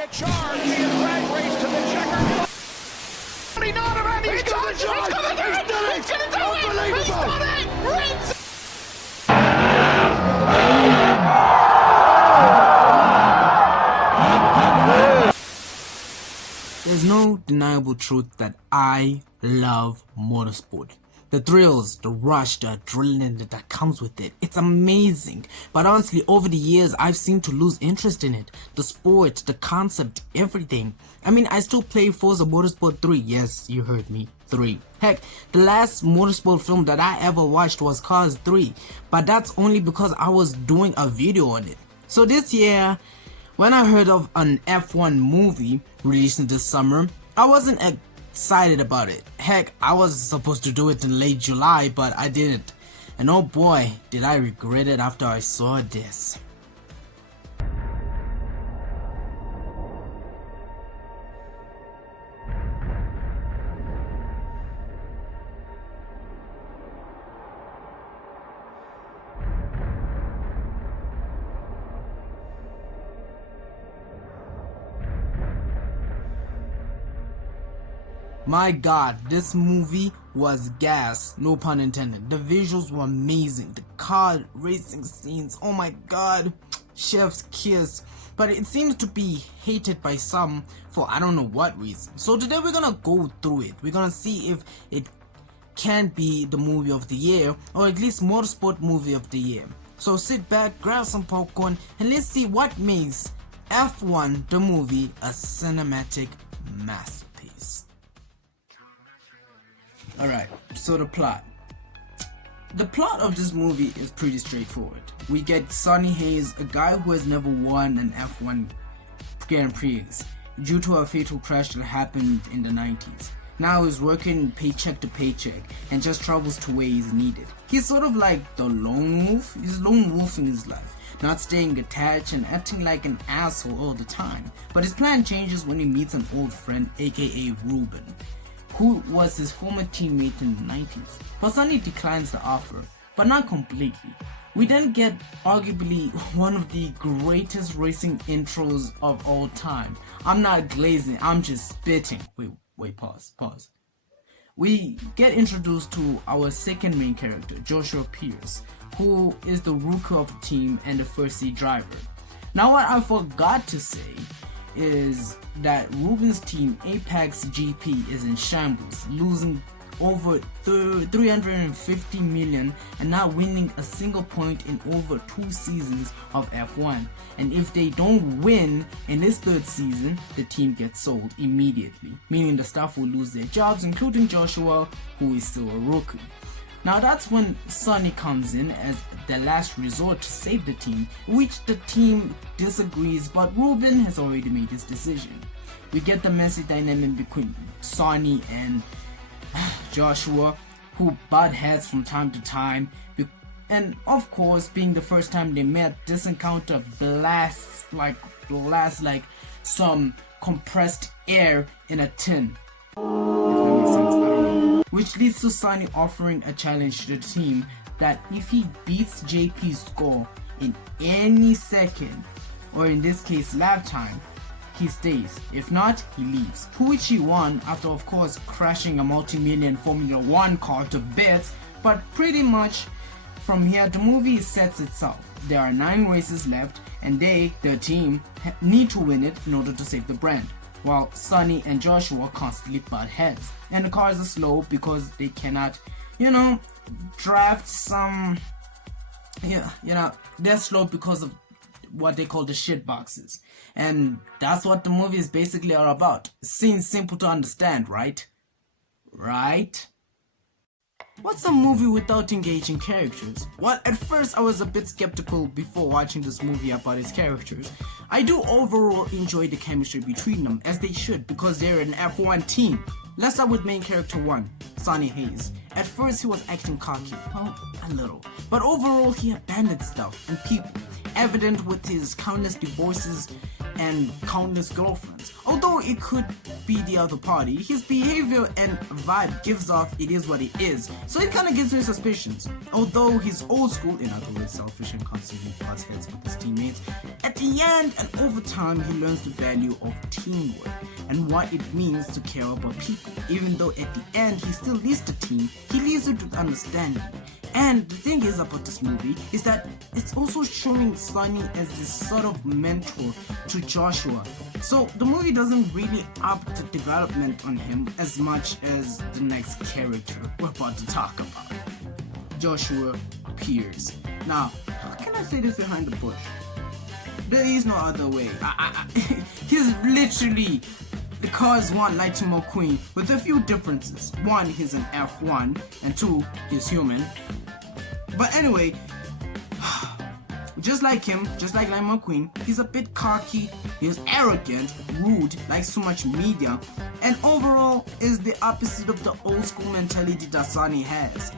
a charge. He is drag race to the checkered. He's not around. He's gonna do it. He's done it. He's gonna do it. He's done it. Rinse. There's no deniable truth that I love motorsport. The thrills, the rush, the adrenaline that comes with it. It's amazing. But honestly, over the years, I've seemed to lose interest in it. The sport, the concept, everything. I mean, I still play Forza Motorsport 3. Yes, you heard me. 3. Heck, the last motorsport film that I ever watched was Cars 3. But that's only because I was doing a video on it. So this year, when I heard of an F1 movie releasing this summer, I wasn't excited about it. Heck, I was supposed to do it in late July, but I didn't. And oh boy, did I regret it after I saw this. My god, this movie was gas, no pun intended. The visuals were amazing, the car racing scenes, oh my god, chef's kiss. But it seems to be hated by some for I don't know what reason. So today we're gonna go through it. We're gonna see if it can be the movie of the year, or at least motorsport movie of the year. So sit back, grab some popcorn, and let's see what makes F1 the movie a cinematic masterpiece. Alright, so the plot. The plot of this movie is pretty straightforward. We get Sonny Hayes, a guy who has never won an F1 Grand Prix due to a fatal crash that happened in the 90s. Now he's working paycheck to paycheck and just travels to where he's needed. He's sort of like the lone wolf. He's lone wolf in his life, not staying attached and acting like an asshole all the time. But his plan changes when he meets an old friend, aka Ruben, who was his former teammate in the 90s. But Sonny declines the offer, but not completely. We then get arguably one of the greatest racing intros of all time. I'm not glazing, I'm just spitting. Wait, pause. We get introduced to our second main character, Joshua Pierce, who is the rookie of the team and the first seat driver. Now what I forgot to say is that Ruben's team Apex GP is in shambles, losing over 350 million and not winning a single point in over 2 seasons of F1. And if they don't win in this 3rd season, the team gets sold immediately, meaning the staff will lose their jobs, including Joshua, who is still a rookie. Now that's when Sonny comes in as the last resort to save the team, which the team disagrees, but Ruben has already made his decision. We get the messy dynamic between Sonny and Joshua, who butt heads from time to time, and of course, being the first time they met, this encounter blasts like some compressed air in a tin. If that makes sense, I don't know. Which leads to Sonny offering a challenge to the team that if he beats JP's score in any second, or in this case lap time, he stays. If not, he leaves. To which he won after of course crashing a multi-million Formula 1 car to bits. But pretty much from here the movie sets itself. There are 9 races left and they, the team, need to win it in order to save the brand, while Sonny and Joshua constantly butt heads. And the cars are slow because they cannot, draft some, they're slow because of what they call the shit boxes. And that's what the movie is basically all about. Seems simple to understand, right? Right? What's a movie without engaging characters? Well, at first I was a bit skeptical before watching this movie about its characters. I do overall enjoy the chemistry between them, as they should, because they're an F1 team. Let's start with main character 1, Sonny Hayes. At first he was acting cocky, well, a little, but overall he abandoned stuff and people, evident with his countless divorces and countless girlfriends. Although it could be the other party, his behavior and vibe gives off it is what it is, so it kinda gives me suspicions. Although he's old school, in other words selfish and constantly butts heads with his teammates, at the end and over time he learns the value of teamwork and what it means to care about people. Even though at the end he still leads the team, he leads it with understanding. And the thing is about this movie is that it's also showing Sonny as this sort of mentor to Joshua. So the movie doesn't really up the development on him as much as the next character we're about to talk about, Joshua Pierce. Now, how can I say this behind the bush? There is no other way. He's literally the Cars 1 Lightning McQueen with a few differences. One, he's an F1, and two, he's human. But anyway, just like him, just like Lightning McQueen, he's a bit cocky, he's arrogant, rude, likes too much media, and overall is the opposite of the old school mentality that Sonny has.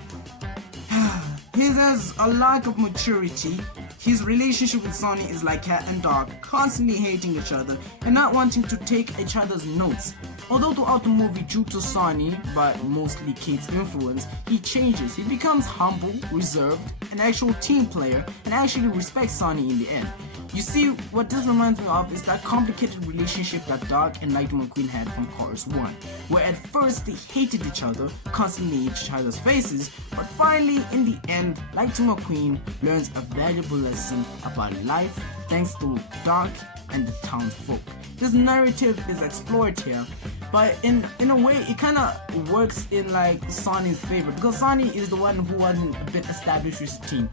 He has a lack of maturity. His relationship with Sonny is like cat and dog, constantly hating each other and not wanting to take each other's notes. Although throughout the movie, due to Sonny, but mostly Kate's influence, he changes. He becomes humble, reserved, an actual team player, and actually respects Sonny in the end. You see, what this reminds me of is that complicated relationship that Doc and Lightning McQueen had from Cars 1, where at first they hated each other, constantly in each other's faces, but finally, in the end, Lightning McQueen learns a valuable lesson about life thanks to Doc and the townsfolk. This narrative is explored here, but in a way it kind of works in like Sonny's favor, because Sonny is the one who wasn't a bit established with the team,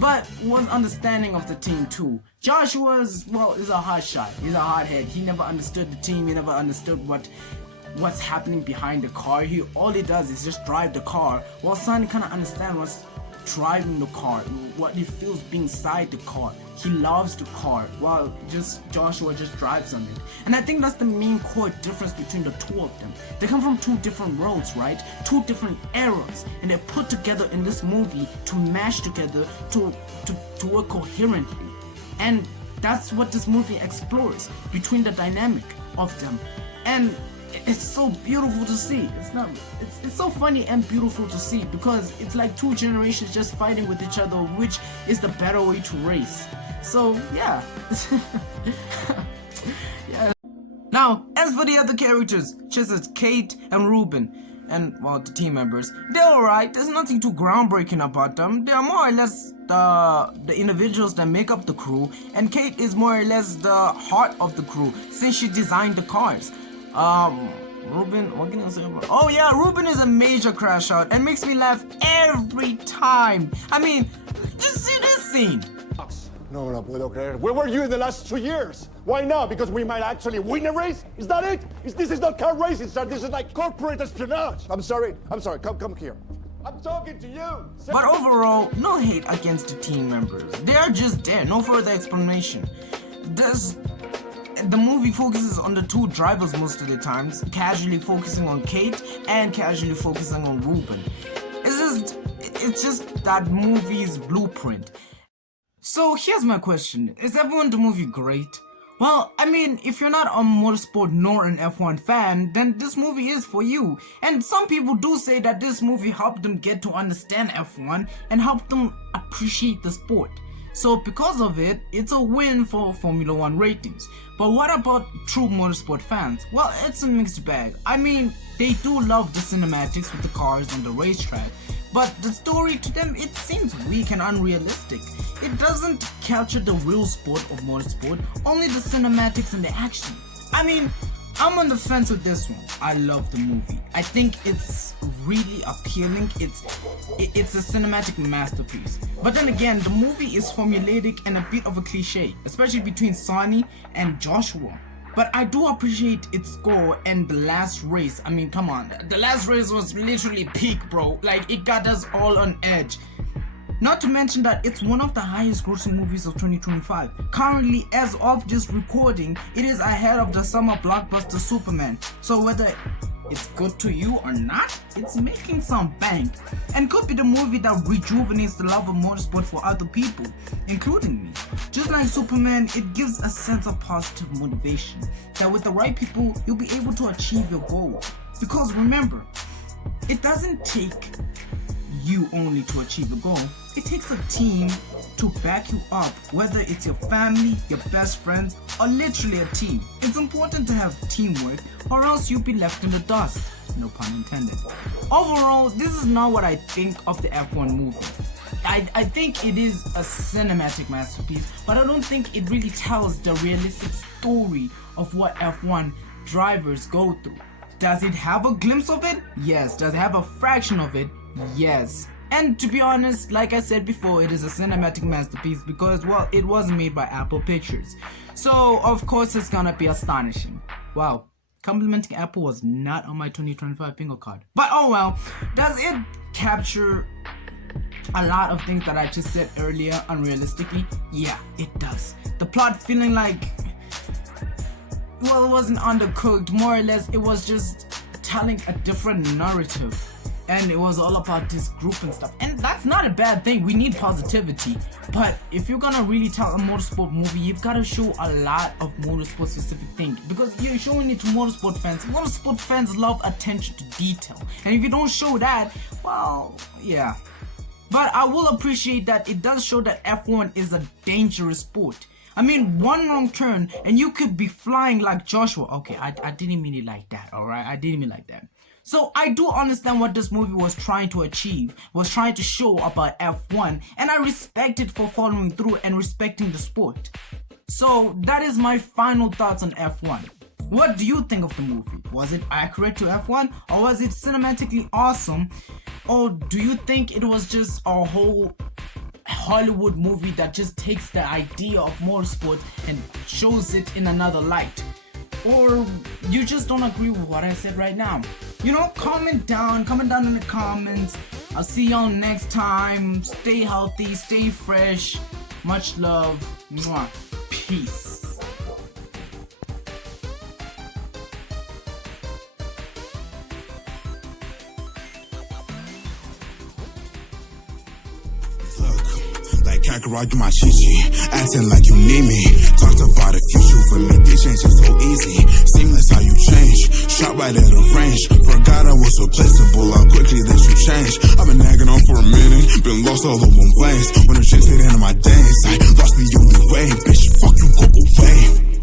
but was understanding of the team too. Joshua's, well, is a hot shot. He's a hothead. He never understood the team. He never understood what's happening behind the car. All he does is just drive the car, while Sonny kind of understands what's driving the car, what he feels being inside the car. He loves the car, while Joshua just drives on it. And I think that's the main core difference between the two of them. They come from two different worlds, right? Two different eras, and they're put together in this movie to mash together to work coherently. And that's what this movie explores between the dynamic of them. And it's so beautiful to see. It's so funny and beautiful to see, because it's like two generations just fighting with each other, which is the better way to race. So yeah. Yeah. Now, as for the other characters, just as Kate and Ruben, and well, the team members, they're alright. There's nothing too groundbreaking about them. They're more or less the individuals that make up the crew, and Kate is more or less the heart of the crew since she designed the cars. Ruben, what can I say about? Oh yeah, Ruben is a major crash out and makes me laugh every time. I mean, just see this scene. No lo puedo creer. Where were you in the last 2 years? Why now? Because we might actually win a race? Is that it? This is not car racing, sir. This is like corporate espionage. I'm sorry. Come here. I'm talking to you. But overall, no hate against the team members. They are just there. No further explanation. The movie focuses on the two drivers most of the times, casually focusing on Kate and casually focusing on Ruben. It's just that movie's blueprint. So here's my question. Is everyone in the movie great? Well, I mean, if you're not a motorsport nor an F1 fan, then this movie is for you. And some people do say that this movie helped them get to understand F1 and helped them appreciate the sport. So because of it, it's a win for Formula 1 ratings. But what about true motorsport fans? Well, it's a mixed bag. I mean, they do love the cinematics with the cars on the racetrack, but the story to them, it seems weak and unrealistic. It doesn't capture the real sport of motorsport, only the cinematics and the action. I mean, I'm on the fence with this one. I love the movie. I think it's really appealing. It's a cinematic masterpiece. But then again, the movie is formulaic and a bit of a cliche, especially between Sonny and Joshua. But I do appreciate its score and the last race. I mean, come on. The last race was literally peak, bro. Like, it got us all on edge. Not to mention that it's one of the highest grossing movies of 2025. Currently, as of this recording, it is ahead of the summer blockbuster Superman. So whether it's good to you or not, it's making some bank. And could be the movie that rejuvenates the love of motorsport for other people, including me. Just like Superman, it gives a sense of positive motivation that with the right people, you'll be able to achieve your goal. Because remember, it doesn't take you only to achieve a goal. It takes a team to back you up, whether it's your family, your best friends, or literally a team. It's important to have teamwork or else you'll be left in the dust. No pun intended. Overall, this is not what I think of the F1 movie. I think it is a cinematic masterpiece, but I don't think it really tells the realistic story of what F1 drivers go through. Does it have a glimpse of it? Yes. Does it have a fraction of it? Yes. And to be honest, like I said before, it is a cinematic masterpiece because, well, it was made by Apple Pictures. So, of course, it's gonna be astonishing. Wow. Complimenting Apple was not on my 2025 bingo card. But oh well. Does it capture a lot of things that I just said earlier unrealistically? Yeah, it does. The plot feeling like, well, it wasn't undercooked. More or less, it was just telling a different narrative. And it was all about this group and stuff. And that's not a bad thing. We need positivity. But if you're gonna really tell a motorsport movie, you've gotta show a lot of motorsport specific things. Because you're showing it to motorsport fans. Motorsport fans love attention to detail. And if you don't show that, well, yeah. But I will appreciate that it does show that F1 is a dangerous sport. I mean, one wrong turn and you could be flying like Joshua. Okay, I didn't mean it like that, alright? I didn't mean it like that. So I do understand what this movie was trying to achieve, was trying to show about F1, and I respect it for following through and respecting the sport. So that is my final thoughts on F1. What do you think of the movie? Was it accurate to F1, or was it cinematically awesome? Or do you think it was just a whole Hollywood movie that just takes the idea of motorsport and shows it in another light? Or you just don't agree with what I said right now? You know, comment down in the comments. I'll see y'all next time. Stay healthy, stay fresh. Much love. Mwah. Peace. Kakarot, you my chichi, acting like you need me. Talked about the future for me, they change it so easy. Seamless how you change, shot right at a range. Forgot I was replaceable, how quickly that you changed. I've been nagging on for a minute, been lost all over one ways. When the chicks hit into my days, I lost the only way, bitch, fuck you, go away.